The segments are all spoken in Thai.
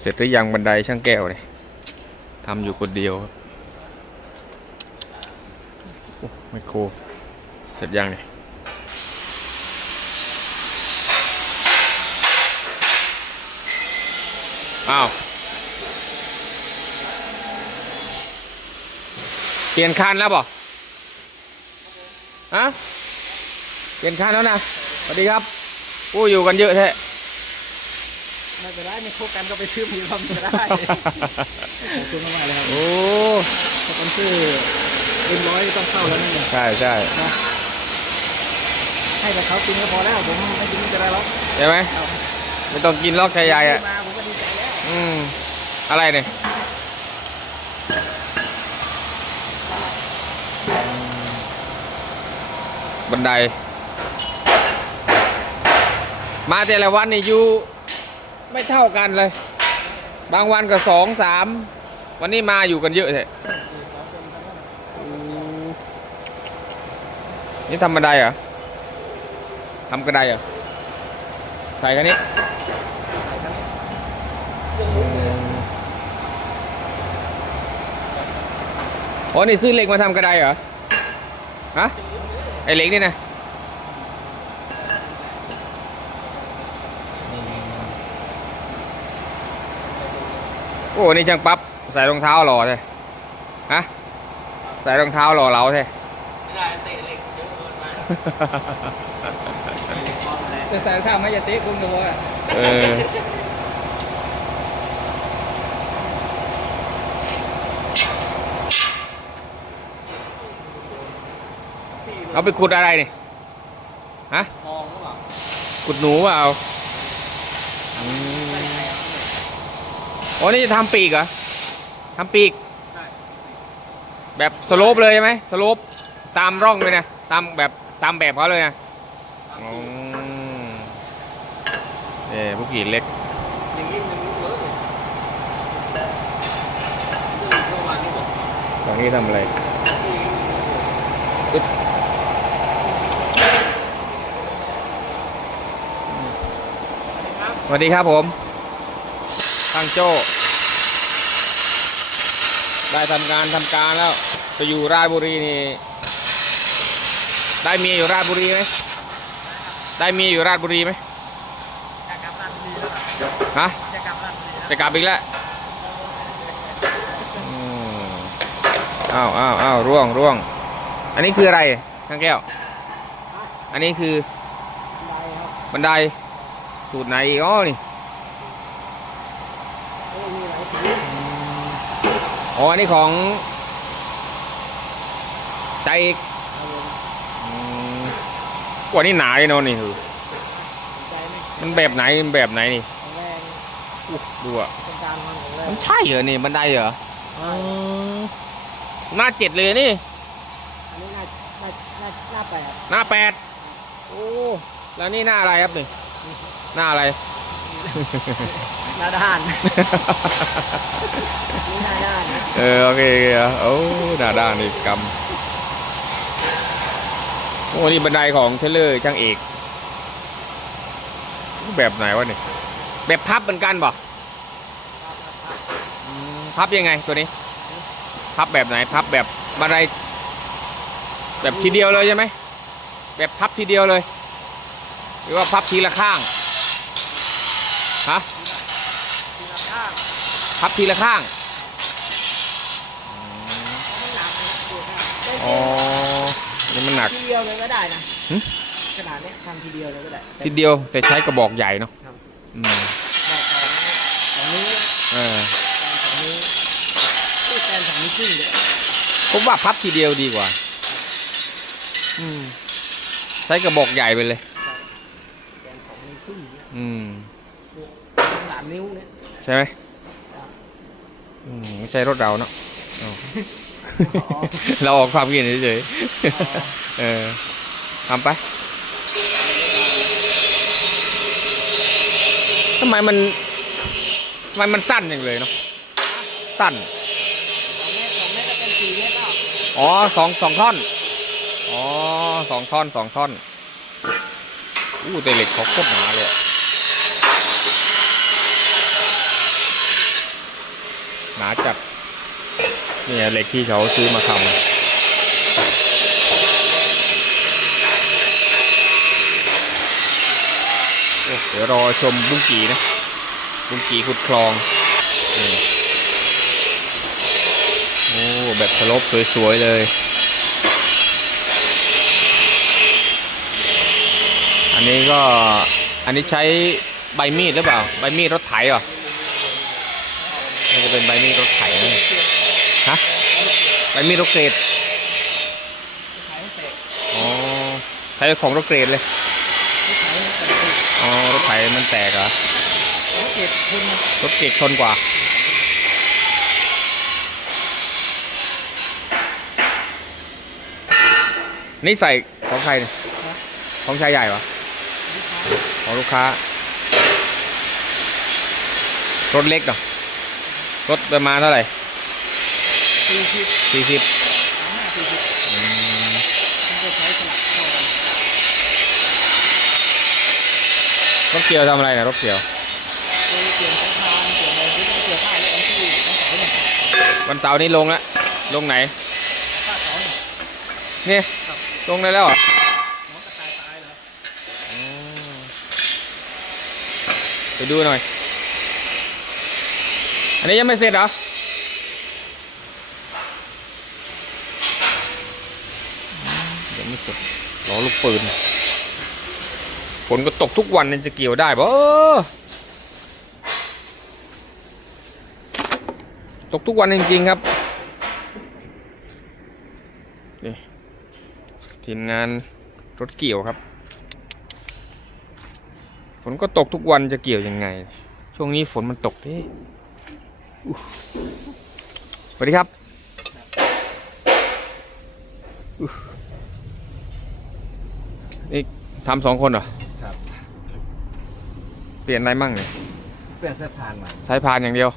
เสร็จหรือยังบันไดช่างแก้วเนี่ยทำอยู่คนเดียวครับโอ้ไมโครเสร็จยังเนี่ยอ้าวเปลี่ยนคันแล้วบ่ฮะเปลี่ยนคันแล้วนะสวัสดีครับอู้อยู่กันเยอะแท้ ไม่เป็นไรไม่คบกันก็ไปซื้อมีความก็ได้ขอบคุณมากๆเลยครับโอ้สปอนเซอร์เอ็มร้อยต้องเข้าแล้วนั่นเนี่ยใช่ใช่ให้แต่เขากินก็พอแล้วผมไม่กินจะได้หรอกใช่ไหมไม่ต้องกินลอกชายใหญ่อะมาผมก็ดีใจแล้วอืมอะไรเนี่ยบันได มาแต่ละวันนี่อยู่ ไม่เท่ากันเลย บางวันก็สองสามวันนี้มาอยู่กันเยอะแท้อืมนี่ทำบันไดเหรอทำกระไดเหรอใส่กันนี้โอ้นี่ซื้อเหล็กมาทำกระไดเหรอฮะไอเหล็กนี่นะ โอ้นี่ช่างปั๊บใส่รองเท้าหล่อใช่ฮะใส่รองเท้าหล่อเหลาใช่แต่ใส่ข้าวไม่จะเตะคุณดูว่าเออเอาไปขุดอะไรนี่ฮะมองหรือเปล่าขุดหนูเปล่าอืม อ๋อนี่จะทำปีกเหรอทำปีก แบบสโลปเลยใช่ไหมสโลปตามร่องเลยนะตามแบบตามแบบเขาเลยนะอืมนี่พวกหินเล็ก อย่างนี้มันรู้เลยเมื่อวานนี้บอกตรงนี้ทำอะไรอึ๊บสวัสดีครับผม ตั้งโจ้ ได้ทำงานทำการแล้วไปอยู่ราชบุรีนี่ ได้เมียอยู่ราชบุรีไหมได้เมียอยู่ราชบุรีไหมจะกลับร้านดีแล้วฮะจะกลับจะกลับอีกแล้วอ้าวอ้าวอ้าวร่วงร่วง อันนี้คืออะไรข้างแก้ว อันนี้คือไดครับบันไดสูตรไหนอีกอ๋อนี่ โอ้มีหลายสี อ๋ออันนี้ของใจเอกครับผมอืมกว่านี่หนาเลยเนอะนี่คือมันแบบไหนแบบไหนนี่ดูอะมันใช่เหรอนี่บันไดเหรอหน้าเจ็ดเลยนี่อันนี้น่าน่าน่าน่าแปลกหน้าแปดโอ้แล้วนี่หน้าอะไรครับนี่หน้าอะไร หน้าด้านนี่หน้าด้านนะเออโอเคโอเคอะโอ้หน้าด้านนี่กำโอ้นี่บันไดของเทเลอร์ช่างเอก แบบไหนวะนี่แบบพับเหมือนกันบ่อืมพับยังไงตัวนี้ พับแบบไหน พับแบบบันไดแบบทีเดียวเลยใช่ไหมแบบพับทีเดียวเลย หรือว่าพับทีละข้างฮะทีละ ข้างพับทีละข้างมันหนักนะปวดนะได้อ๋อนี่มันหนัก ทีเดียวเลยก็ได้นะหึ ขนาดนี้ทำทีเดียวเลยก็ได้แต่ทีเดียวแต่ใช้กระบอกใหญ่เนาะครับอืมได้สองสองนิ้วเออสองนิ้วที่แฟนสองนิ้วครึ่งเลยผมว่าพับทีเดียวดีกว่า อืม ใช้กระบอกใหญ่ไปเลยแฟนสองนิ้วครึ่งเนี่ยอืม สามนิ้วเนี่ยใช่ไหมครับอืมไม่ใช่รถเราเนาะเอาอ๋อเราออกความคิดเห็นเฉยๆเออทำไปทำไมมันทำไมมันสั้นอย่างเลยเนาะสั้นสองเมตรสองเมตรก็เป็นสี่เมตรแล้วอ๋อสองสองท่อน อ๋อสองท่อนสองท่อนอู้แต่เหล็กเขาโคตรหนาเลยอะ หนาจัดเนี่ยเหล็กที่เขาซื้อมาทำเดี๋ยวรอชมบุ้งกีนะบุ้งกีขุดคลองโอ้แบบสลบสวยๆเลยอันนี้ก็อันนี้ใช้ใบมีดหรือเปล่า ใบมีดรถไถเหรอ น่าจะเป็นใบมีดรถไถนะฮะใบมีดรถเกรดขายให้แตกอ๋อใช้ของรถเกรดเลยขายให้แตกอ๋อรถไถมันแตกเหรอแล้วเก็บทุนรถเกรดทนกว่านี่ใส่ของใครเนี่ยของชายใหญ่ปะของลูกค้ารถเล็กเหรอ รถประมาณเท่าไหร่สี่สิบสี่สิบห้าสี่สิบมันจะใช้สลับเข้ากันรถเกี่ยวทำอะไรนะรถเกี่ยวโดยเปลี่ยนสายพานเปลี่ยนอะไรที่เกี่ยวข้าวแล้วอันที่ต้องเสาเนี่ยวันเสาร์นี้ลงแล้วลงไหน ข้าเสาเนี่ยนี่ลงได้แล้วเหรอน้องกระต่ายตายเลยไปดูหน่อย อันนี้ยังไม่เสร็จเหรอ ยังไม่เสร็จรอลูกปืน ฝนก็ตกทุกวันนี่จะเกี่ยวได้ปะตกทุกวันจริงๆครับนี่ทีมงานรถเกี่ยวครับ ฝนก็ตกทุกวันจะเกี่ยวยังไง ช่วงนี้ฝนมันตกดิอุ๊ย สวัสดีครับอุ๊ยนี่ทำสองคนเหรอ ครับ เปลี่ยนอะไรมั่งเนี่ยเปลี่ยนสายพานมาสายพานอย่างเดียว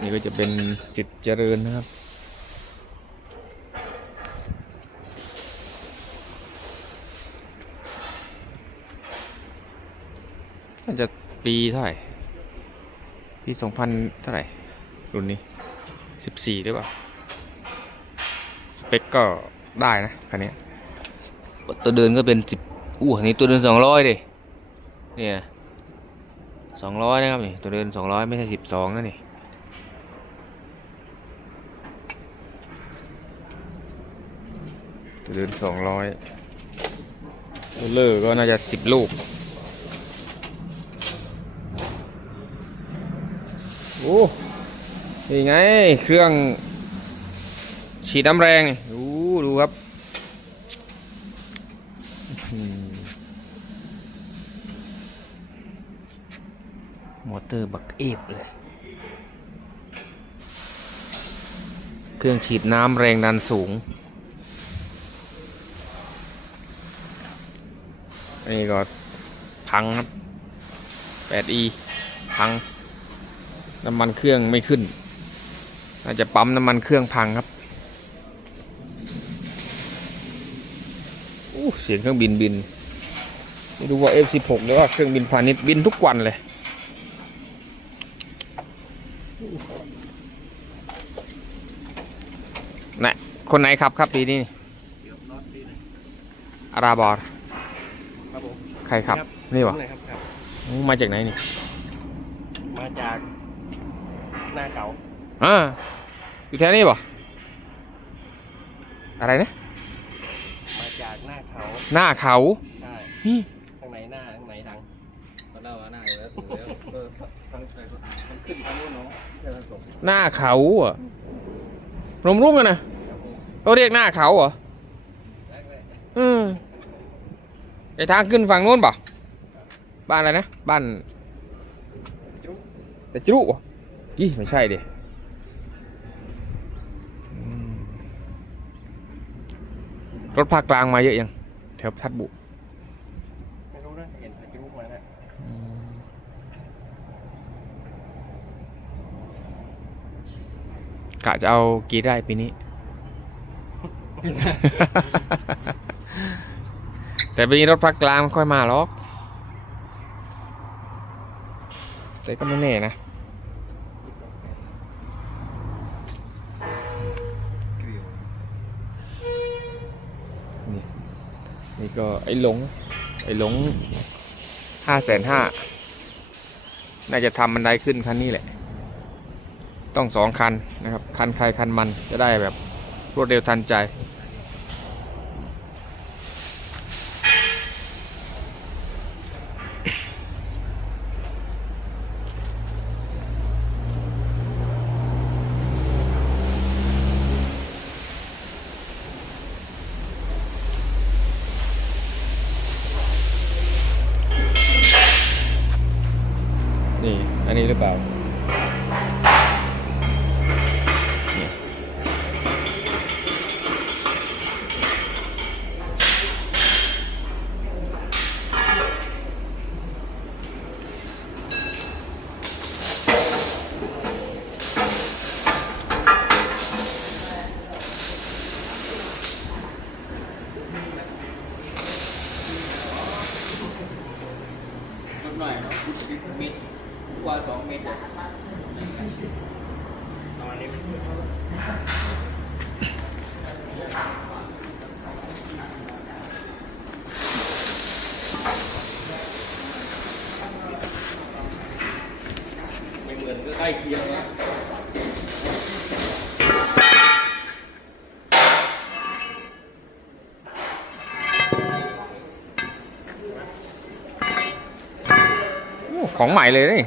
นี่ก็จะเป็นสิทธิ์เจริญนะครับ น่าจะปีเท่าไหร่ปีสองพันเท่าไหร่ รุ่นนี้สิบสี่หรือเปล่า สเปคก็ได้นะคันนี้ ตัวเดินก็เป็นสิบอู้อันนี้ตัวเดินสองร้อยดิเนี่ยสองร้อยนะครับนี่ตัวเดินสองร้อยไม่ใช่สิบสองนะนี่ตัวเดินสองร้อยเลอร์ก็น่าจะสิบลูก อ้นี่ไง เครื่อง ฉีดน้ำแรงนี่ดูดูครับมอเตอร์บักเอฟเลย เครื่องฉีดน้ำแรงดันสูงนนี้ก็พังครับ 8e พัง น้ำมันเครื่องไม่ขึ้นน่าจะปั๊มน้ำมันเครื่องพังครับอู้เสียงเครื่องบินบิน ไม่รู้ว่า F16 หรือว่าเครื่องบินพาณิชย์บินทุกวันเลย นะคนไหนขับครับปีนี้เดี๋ยวรอดดีเลยอาราบอร์ครับผมใครขับ นี่วะไหนครับครับมาจากไหนนี่ มาจาก หน้าเขาอ่าอยู่แถวนี้ปะอะไรนะ มาจากหน้าเขาหน้าเขาใช่นี่ทางไหนหน้าทางไหนทางก็เล่าว่าหน้าอยู่แล้วถูกแล้วเออทางไหนมันขึ้นทางนู้นเนาะที่จะตกหน้าเขาเหรอะรมรุ่งอะนะเขาเรียกหน้าเขาเหรอแรกเลยอืมไอทางขึ้นฝั่งนู้นปะบ้านอะไรนะ บ้านจุ๊บแต่จุ วะยี่ไม่ใช่ดิรถภาคกลางมาเยอะยัง แถวทัดบุไม่รู้นะเห็นจุ๊บมานะกะจะเอากี่ไร่ปีนี้ แต่ปีนี้รถภาคกลางไม่ค่อยมาหรอก แต่ก็ไม่แน่นะ นี่ก็ไอ้หลง ไอ้หลงห้าแสนห้าน่าจะทำบันไดขึ้นคันนี้แหละ ต้องสองคันนะครับ คันใครคันมันจะได้แบบรวดเร็วทันใจ นี่ อันนี้หรือเปล่านี่ นิดหน่อยเนาะเมตรกว่าสองเมตรอะไม่เหมือนก็ ใกล้เคียงนะของใหม่เลยนี่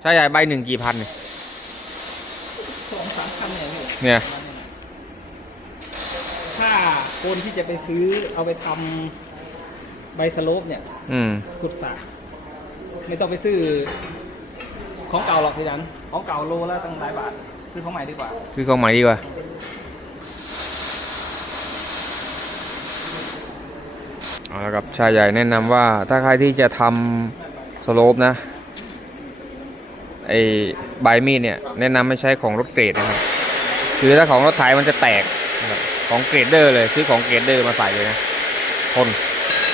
ใช่ใหญ่ใบหนึ่งกี่พันเนี่ย สองสามพันเนี่ยพี่เนี่ยถ้าคนที่จะไปซื้อเอาไปทำใบสโลปเนี่ยอืม ขุดสระไม่ต้องไปซื้อ ของเก่าหรอกทีนั้นของเก่าโลละตั้งหลายบาทซื้อของใหม่ดีกว่าซื้อของใหม่ดีกว่า เอาละครับชายใหญ่แนะนำว่าถ้าใครที่จะทำสโลปนะ ไอ้ใบมีดเนี่ยแนะนำไม่ใช้ของรถเกรดนะครับคือถ้าของรถไถมันจะแตกนะครับของเกรดเดอร์เลยซื้อของเกรดเดอร์มาใส่เลยนะทน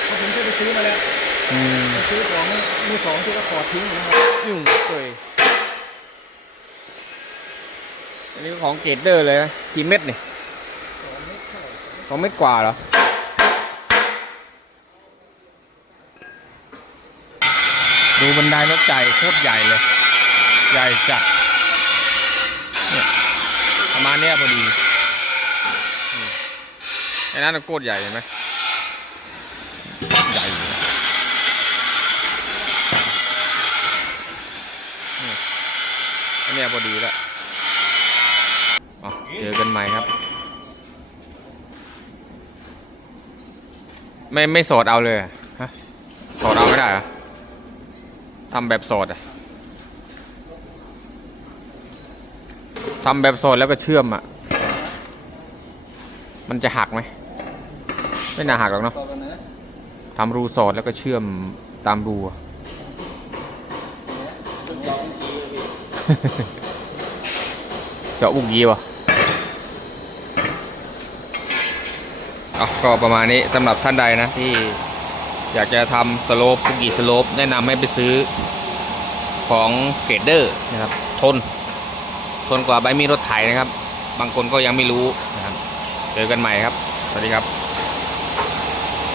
เพราะผมเคยไปซื้อมาแล้วอืมไปซื้อของมือสองที่เขาขอทิ้งนะครับยุ่งเลยอันนี้ก็ของเกรดเดอร์เลยนะกี่เม็ดเนี่ยสองเม็ดกว่าเหรอดูบันไดรถใหญ่โคตรใหญ่เลย ใหญ่จัดเนี่ยประมาณเนี้ยพอดีไอ้นั่นโคตรใหญ่เห็นไหมใหญ่อยู่นะนี่อันนี้ยพอดีแล้วเจอกันใหม่ครับ ไม่ไม่โสดเอาเลยเหรอฮะโสดเอาไม่ได้เหรอทำแบบโสดอะ ทำแบบโสดแล้วก็เชื่อมอะมันจะหักไหม ไม่น่าหักหรอกเนาะทำรูโสดแล้วก็เชื่อมตามรูอะต้องลองดีเลยพี่เจาะบุกยีวะเอาก็ประมาณนี้สำหรับท่านใดนะที่อยากจะทำสโลปบุกยีสโลปแนะนำให้ไปซื้อของเกรดเดอร์นะครับทน นกว่าใบมีดรถไถนะครับ บางคนก็ยังไม่รู้นะครับ เจอกันใหม่ครับ สวัสดีครับ